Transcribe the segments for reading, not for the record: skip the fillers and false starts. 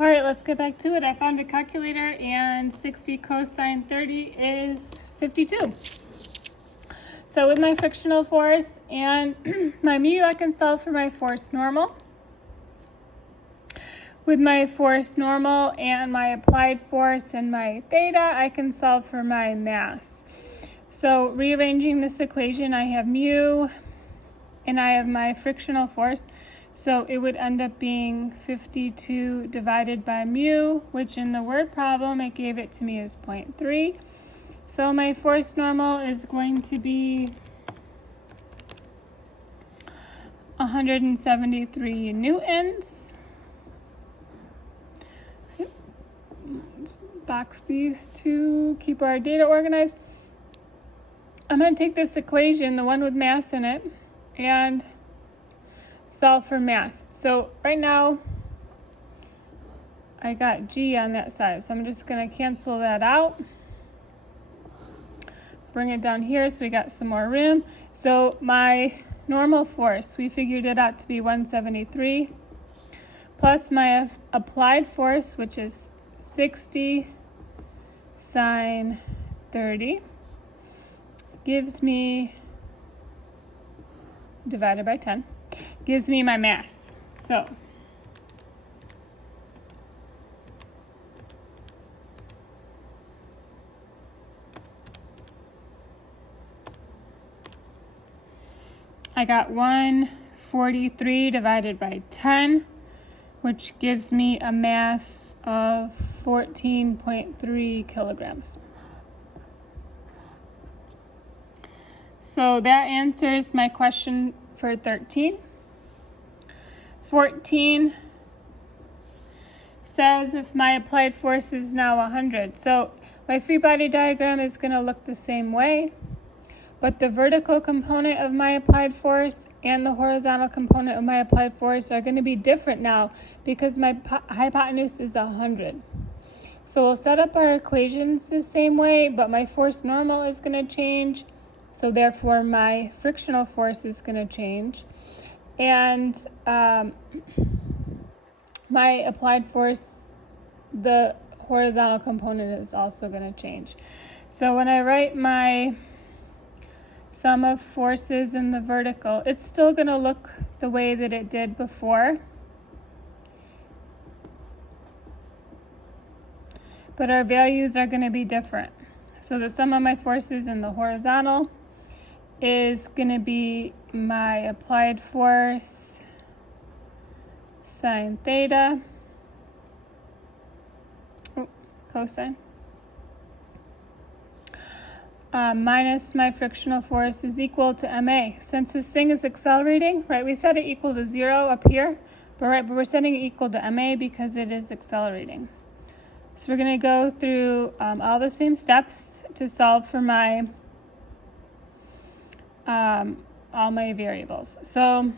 All right, let's get back to it. I found a calculator and 60 cosine 30 is 52. So with my frictional force and my mu, I can solve for my force normal. With my force normal and my applied force and my theta, I can solve for my mass. So rearranging this equation, I have mu and I have my frictional force. So it would end up being 52 divided by mu, which in the word problem, it gave it to me as 0.3. So my force normal is going to be 173 newtons. Let's box these to keep our data organized. I'm going to take this equation, the one with mass in it, and solve for mass. So right now, I got G on that side, so I'm just going to cancel that out. Bring it down here so we got some more room. So my normal force, we figured it out to be 173, plus my applied force, which is 60 sine 30, gives me, divided by 10, gives me my mass. So I got 143 divided by 10, which gives me a mass of 14.3 kilograms. So that answers my question for 13. 14 says if my applied force is now 100. So my free body diagram is going to look the same way, but the vertical component of my applied force and the horizontal component of my applied force are going to be different now because my hypotenuse is 100. So we'll set up our equations the same way, but my force normal is going to change. So therefore my frictional force is going to change. And my applied force, the horizontal component is also going to change. So when I write my sum of forces in the vertical, it's still going to look the way that it did before. But our values are going to be different. So the sum of my forces in the horizontal is going to be my applied force sine theta, cosine, minus my frictional force is equal to ma. Since this thing is accelerating, right, we set it equal to 0 up here, but we're setting it equal to ma because it is accelerating. So we're going to go through all the same steps to solve for my all my variables. So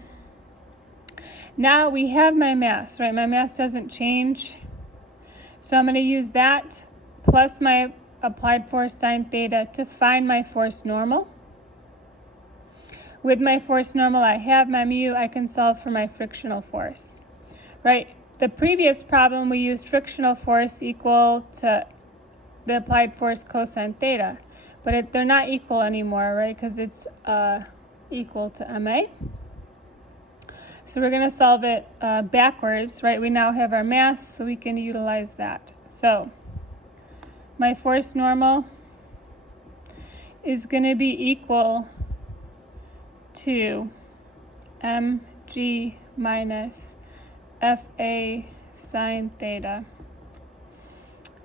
now we have my mass, right? My mass doesn't change. So I'm going to use that plus my applied force sine theta to find my force normal. With my force normal, I have my mu. I can solve for my frictional force, right? The previous problem, we used frictional force equal to the applied force cosine theta, but they're not equal anymore, right? Because it's equal to ma. So we're going to solve it backwards, right? We now have our mass, so we can utilize that. So my force normal is going to be equal to mg minus fa sine theta.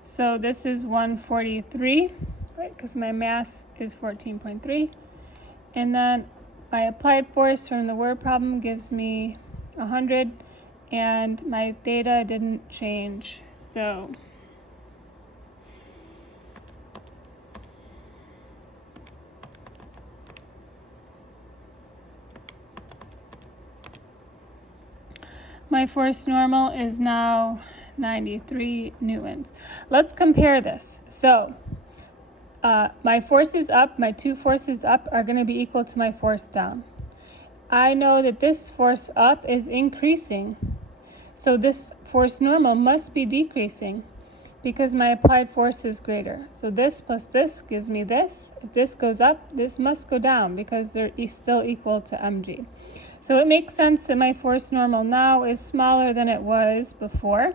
So this is 143, right? Because my mass is 14.3. And then my applied force from the word problem gives me 100, and my theta didn't change. So my force normal is now 93 newtons. Let's compare this. So my forces up, my two forces up are going to be equal to my force down. I know that this force up is increasing So this force normal must be decreasing because my applied force is greater. So this plus this gives me this. If this goes up, this must go down because they're still equal to mg. So it makes sense that my force normal now is smaller than it was before.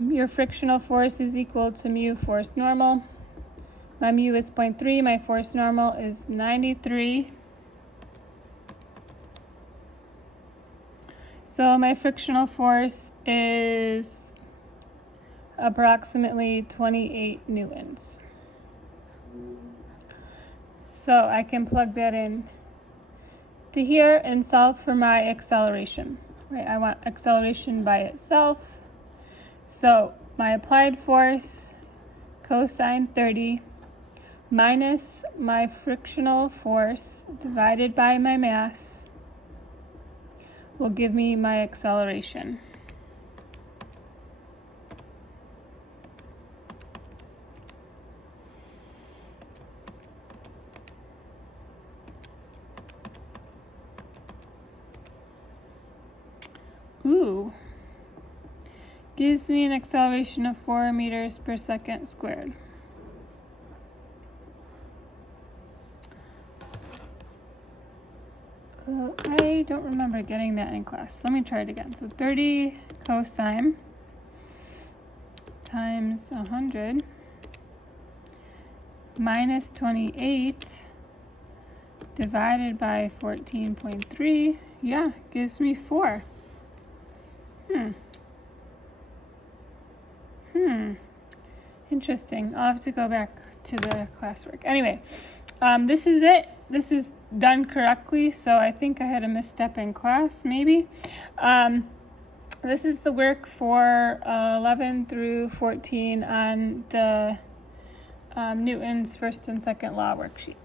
Your frictional force is equal to mu force normal. My mu is 0.3, my force normal is 93. So my frictional force is approximately 28 newtons. So I can plug that in to here and solve for my acceleration. Right? I want acceleration by itself. So my applied force, cosine 30, minus my frictional force divided by my mass will give me my acceleration. Ooh. Gives me an acceleration of 4 meters per second squared. I don't remember getting that in class. Let me try it again. So 30 cosine times 100 minus 28 divided by 14.3, yeah, gives me 4. Interesting. I'll have to go back to the classwork. Anyway, this is it. This is done correctly, so I think I had a misstep in class, maybe. This is the work for 11 through 14 on the Newton's first and second law worksheet.